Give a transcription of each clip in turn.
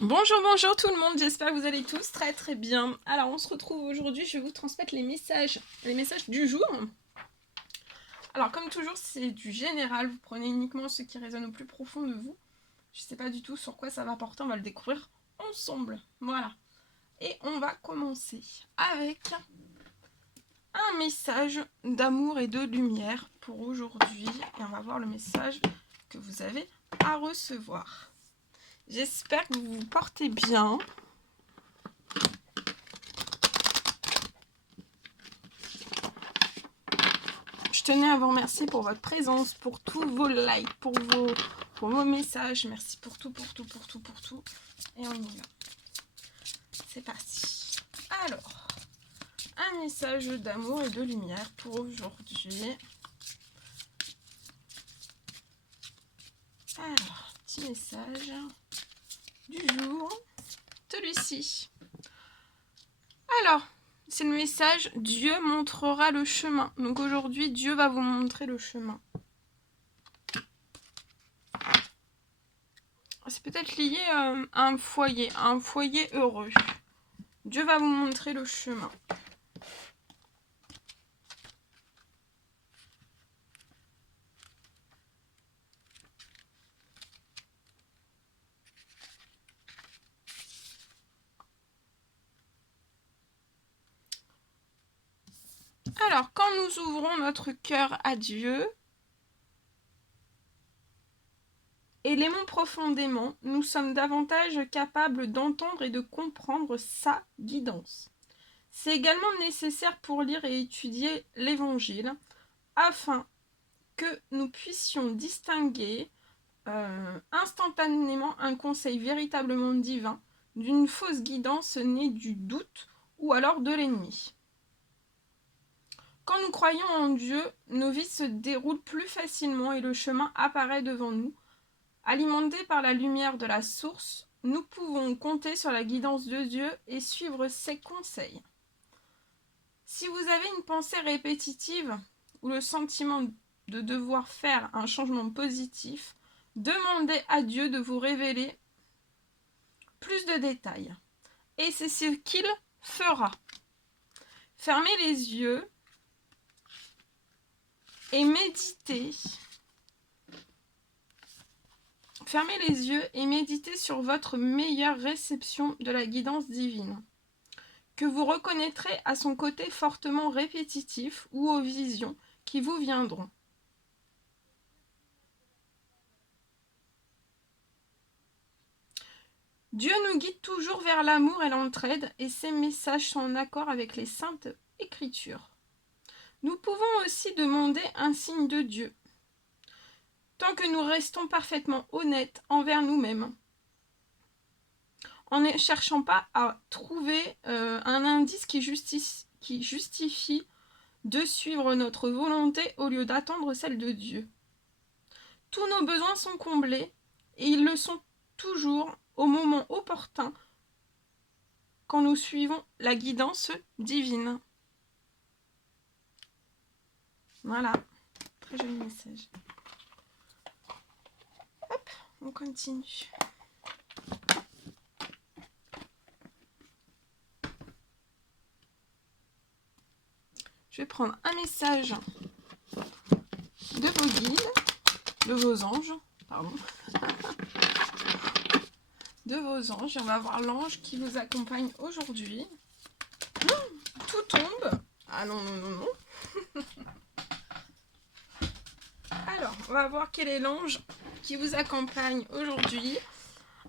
Bonjour, bonjour tout le monde, j'espère que vous allez tous très très bien. Alors on se retrouve aujourd'hui, je vais vous transmettre les messages du jour. Alors comme toujours c'est du général, vous prenez uniquement ce qui résonne au plus profond de vous. Je ne sais pas du tout sur quoi ça va porter, on va le découvrir ensemble. Voilà. Et on va commencer avec un message d'amour et de lumière pour aujourd'hui. Et on va voir le message que vous avez à recevoir. J'espère que vous vous portez bien. Je tenais à vous remercier pour votre présence, pour tous vos likes, pour vos messages. Merci pour tout, pour tout, pour tout, pour tout. Et on y va. C'est parti. Alors, un message d'amour et de lumière pour aujourd'hui. Alors, petit message du jour. Celui-ci. Alors, c'est le message « Dieu montrera le chemin ». Donc aujourd'hui, Dieu va vous montrer le chemin. C'est peut-être lié à un foyer heureux. Dieu va vous montrer le chemin. Alors, quand nous ouvrons notre cœur à Dieu et l'aimons profondément, nous sommes davantage capables d'entendre et de comprendre sa guidance. C'est également nécessaire pour lire et étudier l'Évangile, afin que nous puissions distinguer instantanément un conseil véritablement divin d'une fausse guidance née du doute ou alors de l'ennemi. Quand nous croyons en Dieu, nos vies se déroulent plus facilement et le chemin apparaît devant nous. Alimentés par la lumière de la source, nous pouvons compter sur la guidance de Dieu et suivre ses conseils. Si vous avez une pensée répétitive ou le sentiment de devoir faire un changement positif, demandez à Dieu de vous révéler plus de détails. Et c'est ce qu'il fera. Fermez les yeux et méditez. Fermez les yeux et méditez sur votre meilleure réception de la guidance divine, que vous reconnaîtrez à son côté fortement répétitif ou aux visions qui vous viendront. Dieu nous guide toujours vers l'amour et l'entraide et ses messages sont en accord avec les saintes écritures. Nous pouvons aussi demander un signe de Dieu. Tant que nous restons parfaitement honnêtes envers nous-mêmes, en ne cherchant pas à trouver un indice qui justifie de suivre notre volonté au lieu d'attendre celle de Dieu. Tous nos besoins sont comblés et ils le sont toujours au moment opportun quand nous suivons la guidance divine. Voilà, très joli message. Hop, on continue. Je vais prendre un message de vos guides, de vos anges, pardon. De vos anges. Et on va voir l'ange qui vous accompagne aujourd'hui. Tout tombe. Ah non, non, non, non. Alors, on va voir quel est l'ange qui vous accompagne aujourd'hui.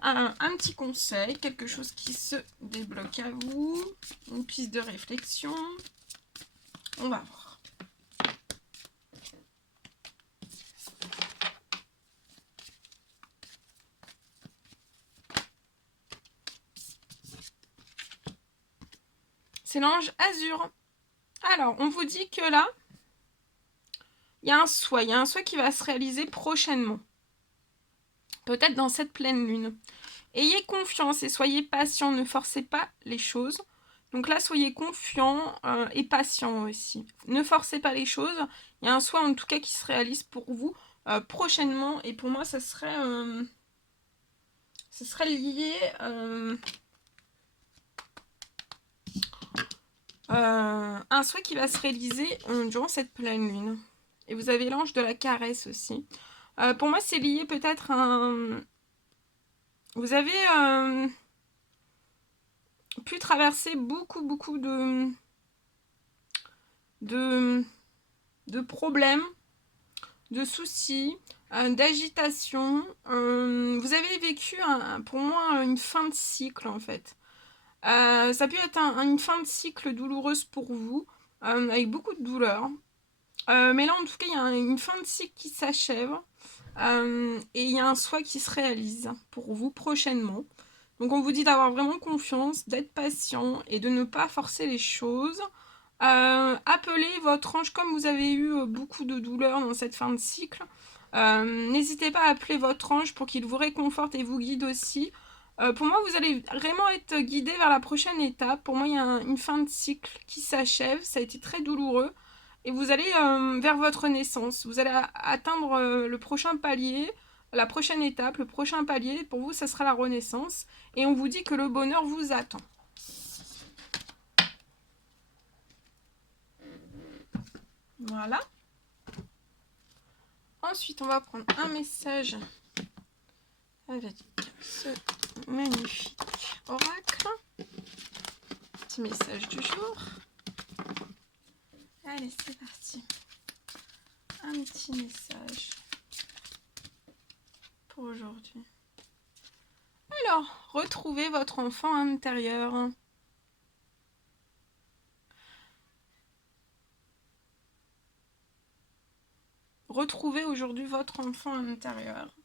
Un petit conseil, quelque chose qui se débloque à vous, une piste de réflexion. On va voir. C'est l'ange Azur. Alors, on vous dit que là, il y a un souhait qui va se réaliser prochainement. Peut-être dans cette pleine lune. Ayez confiance et soyez patient, ne forcez pas les choses. Donc là, soyez confiant et patient aussi. Ne forcez pas les choses. Il y a un souhait en tout cas qui se réalise pour vous prochainement. Et pour moi, ça serait Ce serait lié un souhait qui va se réaliser durant cette pleine lune. Et vous avez l'ange de la caresse aussi. Pour moi, c'est lié peut-être à un... Vous avez pu traverser beaucoup de problèmes, de soucis, d'agitation. Vous avez vécu, pour moi, une fin de cycle, en fait. Ça peut être une fin de cycle douloureuse pour vous, avec beaucoup de douleur. Mais là, en tout cas, il y a une fin de cycle qui s'achève. Et il y a un souhait qui se réalise pour vous prochainement. Donc on vous dit d'avoir vraiment confiance, d'être patient et de ne pas forcer les choses. Appelez votre ange comme vous avez eu beaucoup de douleurs dans cette fin de cycle. N'hésitez pas à appeler votre ange pour qu'il vous réconforte et vous guide aussi. Pour moi, vous allez vraiment être guidé vers la prochaine étape. Pour moi, il y a une fin de cycle qui s'achève. Ça a été très douloureux. Et vous allez vers votre naissance. Vous allez atteindre le prochain palier, la prochaine étape, le prochain palier. Pour vous, ça sera la renaissance. Et on vous dit que le bonheur vous attend. Voilà. Ensuite, on va prendre un message avec ce magnifique oracle. Petit message du jour. Allez, c'est parti. Un petit message pour aujourd'hui. Alors, retrouvez votre enfant intérieur. Retrouvez aujourd'hui votre enfant intérieur.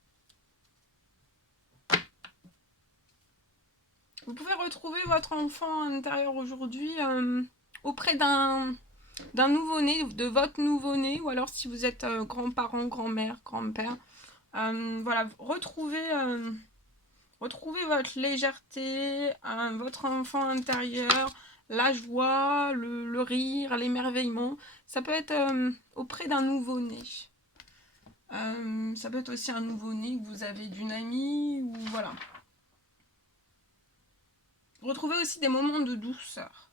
Vous pouvez retrouver votre enfant intérieur aujourd'hui auprès d'un nouveau-né, de votre nouveau-né, ou alors si vous êtes grands-parents, grand-mère, grand-père. Voilà, retrouvez votre légèreté, votre enfant intérieur, la joie, le rire, l'émerveillement. Ça peut être auprès d'un nouveau-né. Ça peut être aussi un nouveau-né que vous avez d'une amie, ou voilà. Retrouvez aussi des moments de douceur.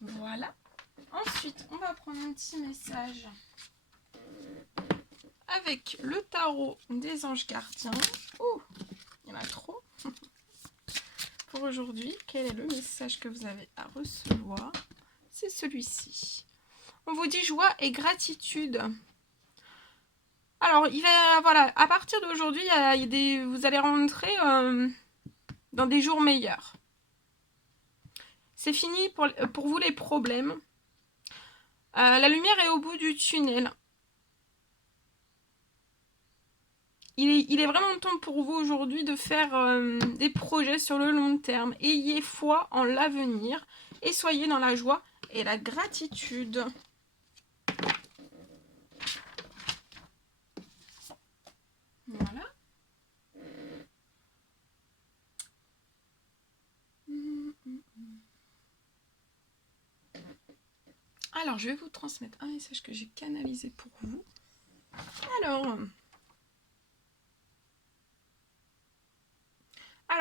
Voilà. Ensuite, on va prendre un petit message avec le tarot des anges gardiens. Oh, il y en a trop. Pour aujourd'hui, quel est le message que vous avez à recevoir? C'est celui-ci. On vous dit joie et gratitude. Alors, voilà, à partir d'aujourd'hui, vous allez rentrer dans des jours meilleurs. C'est fini pour vous les problèmes. La lumière est au bout du tunnel. Il est vraiment temps pour vous aujourd'hui de faire des projets sur le long terme. Ayez foi en l'avenir et soyez dans la joie et la gratitude. Voilà. Alors, je vais vous transmettre un message que j'ai canalisé pour vous. Alors,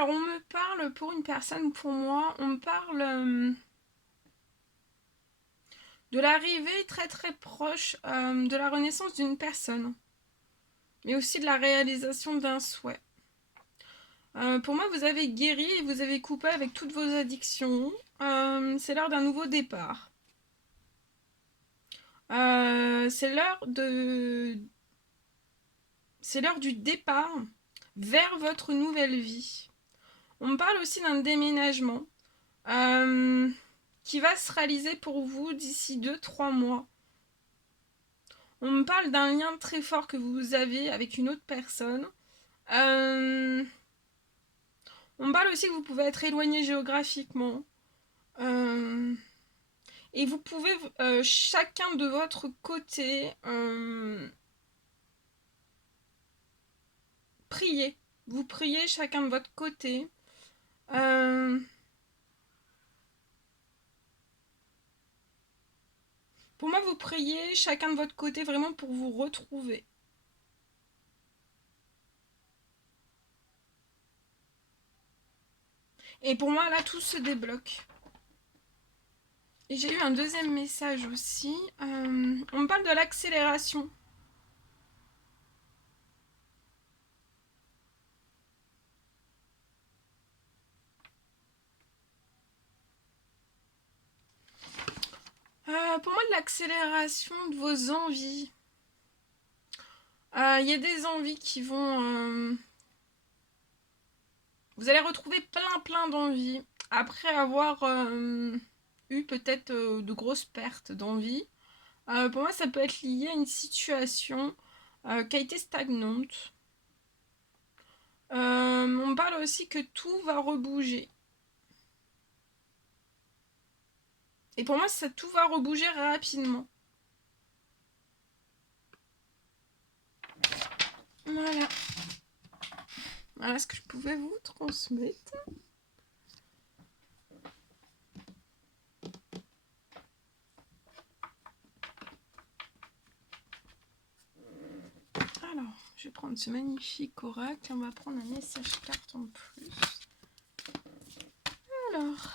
on me parle pour une personne, pour moi, on me parle de l'arrivée très très proche de la renaissance d'une personne, mais aussi de la réalisation d'un souhait. Pour moi, vous avez guéri et vous avez coupé avec toutes vos addictions. C'est l'heure d'un nouveau départ. C'est l'heure du départ vers votre nouvelle vie. On me parle aussi d'un déménagement qui va se réaliser pour vous d'ici 2-3 mois. On me parle d'un lien très fort que vous avez avec une autre personne. On me parle aussi que vous pouvez être éloigné géographiquement. Et vous pouvez chacun de votre côté prier. Vous priez chacun de votre côté. Pour moi, vous priez chacun de votre côté vraiment pour vous retrouver. Et pour moi, là, tout se débloque. Et j'ai eu un deuxième message aussi. On me parle de l'accélération. Pour moi, de l'accélération de vos envies. Il y a des envies qui vont... Vous allez retrouver plein d'envies. Après avoir eu peut-être de grosses pertes d'envie. Pour moi, ça peut être lié à une situation qui a été stagnante. On me parle aussi que tout va rebouger. Et pour moi, tout va rebouger rapidement. Voilà. Voilà ce que je pouvais vous transmettre. Alors, je vais prendre ce magnifique oracle. On va prendre un message carte en plus. Alors...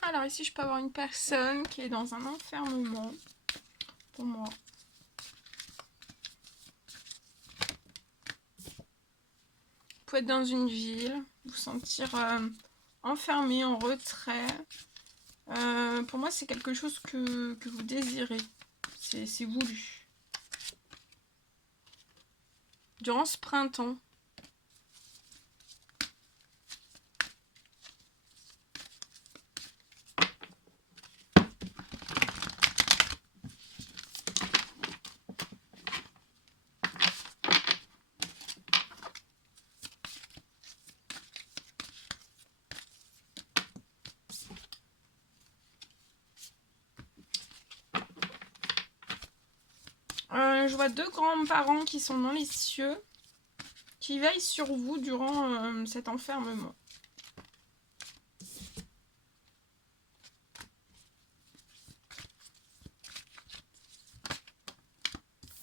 Alors ici, je peux avoir une personne qui est dans un enfermement. Pour moi. Vous pouvez être dans une ville, vous sentir enfermé, en retrait. Pour moi, c'est quelque chose que vous désirez. C'est voulu. Durant ce printemps. Je vois deux grands-parents qui sont dans les cieux, qui veillent sur vous durant cet enfermement.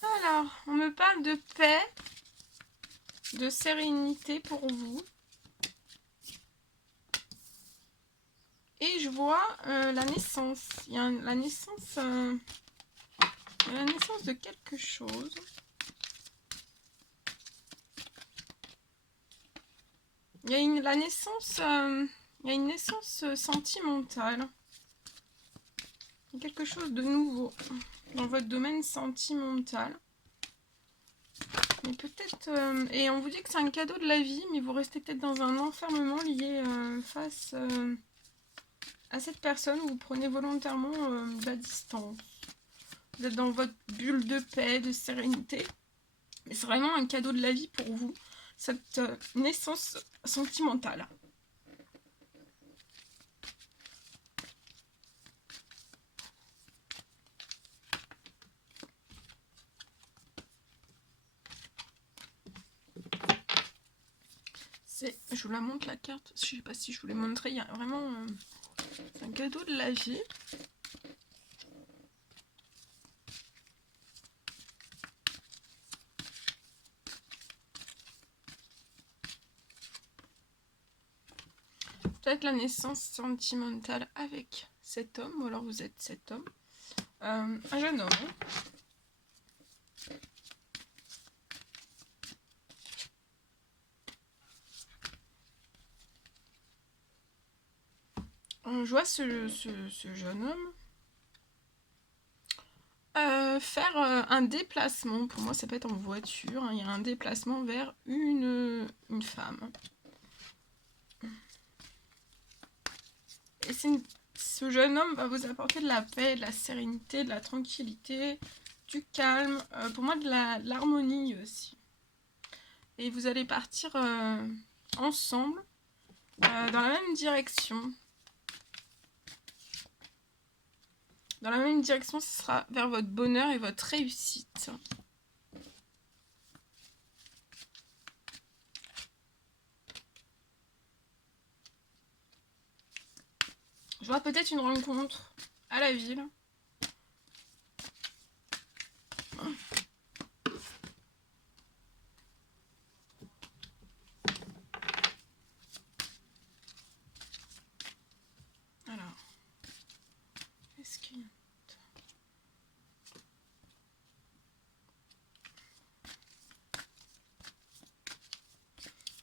Alors, on me parle de paix, de sérénité pour vous. Et je vois la naissance. Il y a la naissance de quelque chose. Il y a une naissance sentimentale. Il y a quelque chose de nouveau dans votre domaine sentimental. Mais peut-être... et on vous dit que c'est un cadeau de la vie, mais vous restez peut-être dans un enfermement lié face à cette personne où vous prenez volontairement de la distance. Vous êtes dans votre bulle de paix, de sérénité. Mais c'est vraiment un cadeau de la vie pour vous, cette naissance sentimentale. Je vous la montre la carte, je sais pas si je vous l'ai montré, il y a vraiment c'est un cadeau de la vie. Peut-être la naissance sentimentale avec cet homme, ou alors vous êtes cet homme. Un jeune homme. Je vois ce jeune homme faire un déplacement. Pour moi, ça peut être en voiture. Hein. Il y a un déplacement vers une femme. Et ce jeune homme va vous apporter de la paix, de la sérénité, de la tranquillité, du calme. Pour moi, de l'harmonie aussi. Et vous allez partir ensemble dans la même direction. Dans la même direction, ce sera vers votre bonheur et votre réussite. Je vois peut-être une rencontre à la ville.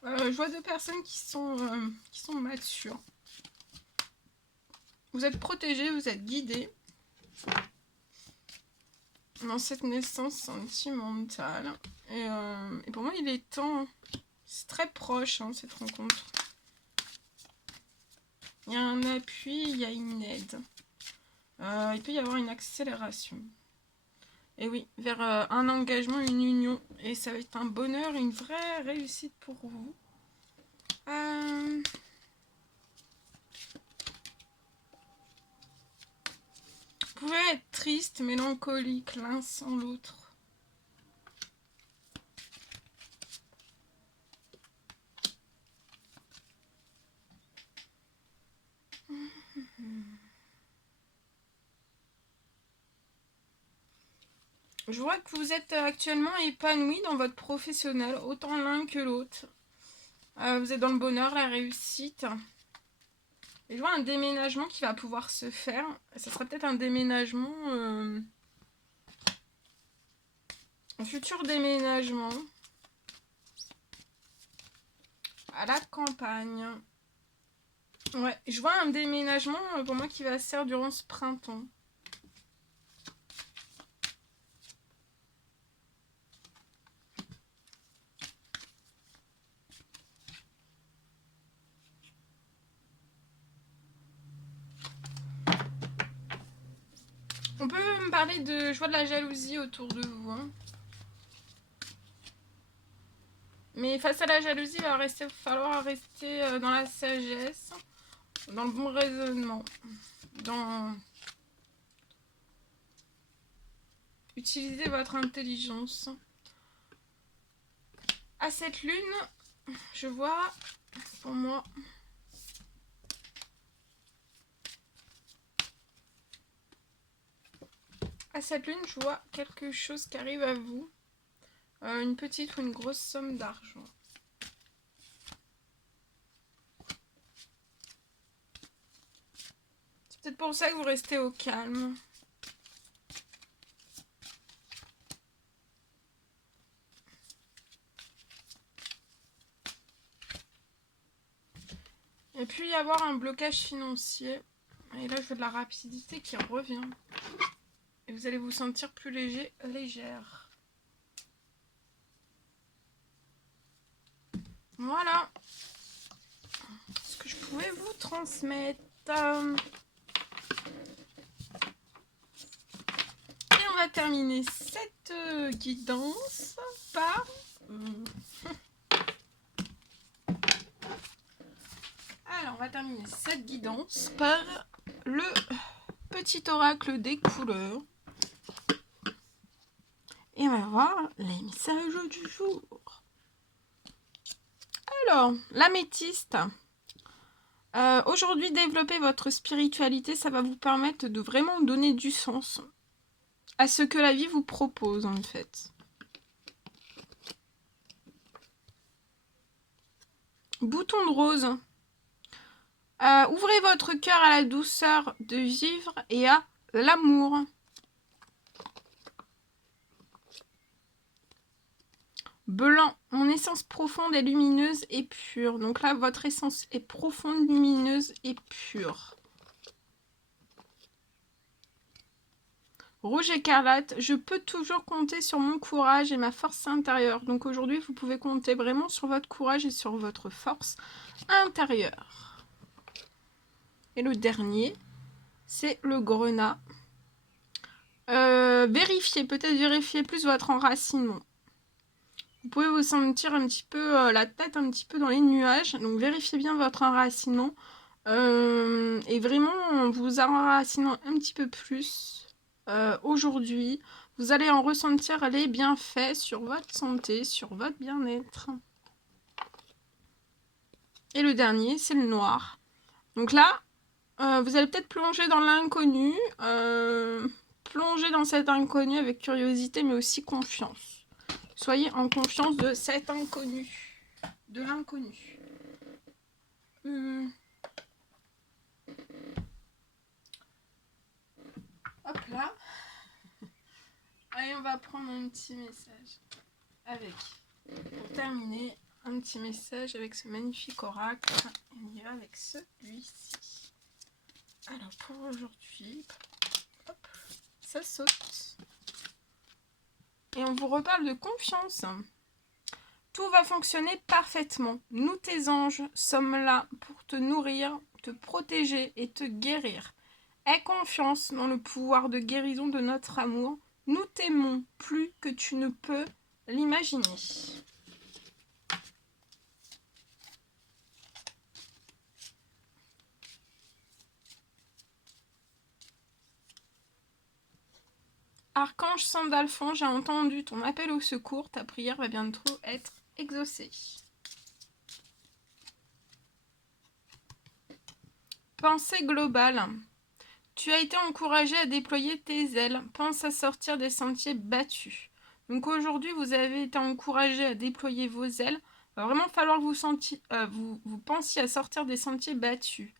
Je vois deux personnes qui sont matures. Vous êtes protégés, vous êtes guidés dans cette naissance sentimentale. Et pour moi, il est temps. C'est très proche, hein, cette rencontre. Il y a un appui, il y a une aide. Il peut y avoir une accélération. Et oui, vers un engagement, une union. Et ça va être un bonheur, une vraie réussite pour vous. Vous pouvez être triste, mélancolique, l'un sans l'autre. Je vois que vous êtes actuellement épanoui dans votre professionnel, autant l'un que l'autre. Vous êtes dans le bonheur, la réussite. Et je vois un déménagement qui va pouvoir se faire. Ça sera peut-être un déménagement... un futur déménagement. À la campagne. Ouais, je vois un déménagement pour moi qui va se faire durant ce printemps. On peut me parler de... Je vois de la jalousie autour de vous. Hein. Mais face à la jalousie, il va falloir rester dans la sagesse, dans le bon raisonnement, dans... Utilisez votre intelligence. À cette lune, je vois, pour moi... À cette lune, je vois quelque chose qui arrive à vous. Une petite ou une grosse somme d'argent. C'est peut-être pour ça que vous restez au calme. Et puis y avoir un blocage financier. Et là, je veux de la rapidité qui revient. Et vous allez vous sentir plus léger, légère. Voilà ce que je pouvais vous transmettre. Et on va terminer cette guidance par... Alors, on va terminer cette guidance par le petit oracle des couleurs. Et on va voir les messages du jour. Alors, l'améthyste. Aujourd'hui, développer votre spiritualité, ça va vous permettre de vraiment donner du sens à ce que la vie vous propose, en fait. Bouton de rose. Ouvrez votre cœur à la douceur de vivre et à l'amour. Blanc, mon essence profonde est lumineuse et pure. Donc là, votre essence est profonde, lumineuse et pure. Rouge écarlate, je peux toujours compter sur mon courage et ma force intérieure. Donc aujourd'hui, vous pouvez compter vraiment sur votre courage et sur votre force intérieure. Et le dernier, c'est le grenat. Peut-être vérifier plus votre enracinement. Vous pouvez vous sentir un petit peu la tête un petit peu dans les nuages. Donc vérifiez bien votre enracinement. Et vraiment, vous enracinant un petit peu plus aujourd'hui, vous allez en ressentir les bienfaits sur votre santé, sur votre bien-être. Et le dernier, c'est le noir. Donc là, vous allez peut-être plonger dans l'inconnu, plonger dans cet inconnu avec curiosité, mais aussi confiance. Soyez en confiance de cet inconnu, de l'inconnu. Hop là. Allez, on va prendre un petit message avec, pour terminer, un petit message avec ce magnifique oracle. On y va avec celui-ci. Alors pour aujourd'hui, hop, ça saute. Et on vous reparle de confiance. Tout va fonctionner parfaitement. Nous, tes anges, sommes là pour te nourrir, te protéger et te guérir. Aie confiance dans le pouvoir de guérison de notre amour. Nous t'aimons plus que tu ne peux l'imaginer. Archange Sandalphon, j'ai entendu ton appel au secours. Ta prière va bientôt être exaucée. Pensée globale. Tu as été encouragé à déployer tes ailes. Pense à sortir des sentiers battus. Donc aujourd'hui, vous avez été encouragé à déployer vos ailes. Il va vraiment falloir que vous pensiez à sortir des sentiers battus.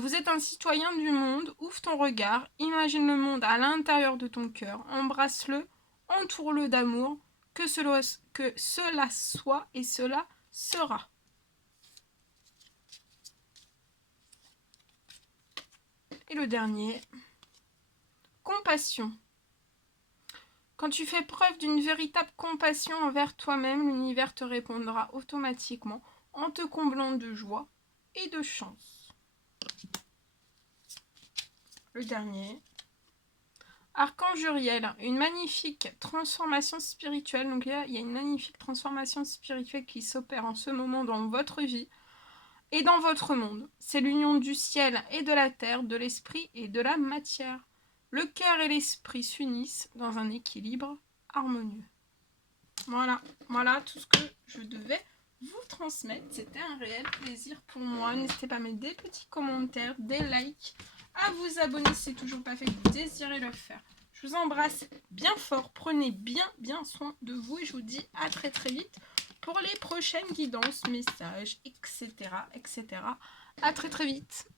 Vous êtes un citoyen du monde. Ouvre ton regard. Imagine le monde à l'intérieur de ton cœur. Embrasse-le. Entoure-le d'amour. Que cela soit et cela sera. Et le dernier, compassion. Quand tu fais preuve d'une véritable compassion envers toi-même, l'univers te répondra automatiquement en te comblant de joie et de chance. Le dernier, Archange Uriel, une magnifique transformation spirituelle. Donc là, il y a une magnifique transformation spirituelle qui s'opère en ce moment dans votre vie et dans votre monde. C'est l'union du ciel et de la terre, de l'esprit et de la matière. Le cœur et l'esprit s'unissent dans un équilibre harmonieux. Voilà tout ce que je devais vous transmettre. C'était un réel plaisir pour moi. N'hésitez pas à mettre des petits commentaires, des likes, à vous abonner si ce n'est toujours pas fait, que vous désirez le faire. Je vous embrasse bien fort. Prenez bien soin de vous et je vous dis à très vite pour les prochaines guidances, messages, etc. À très vite.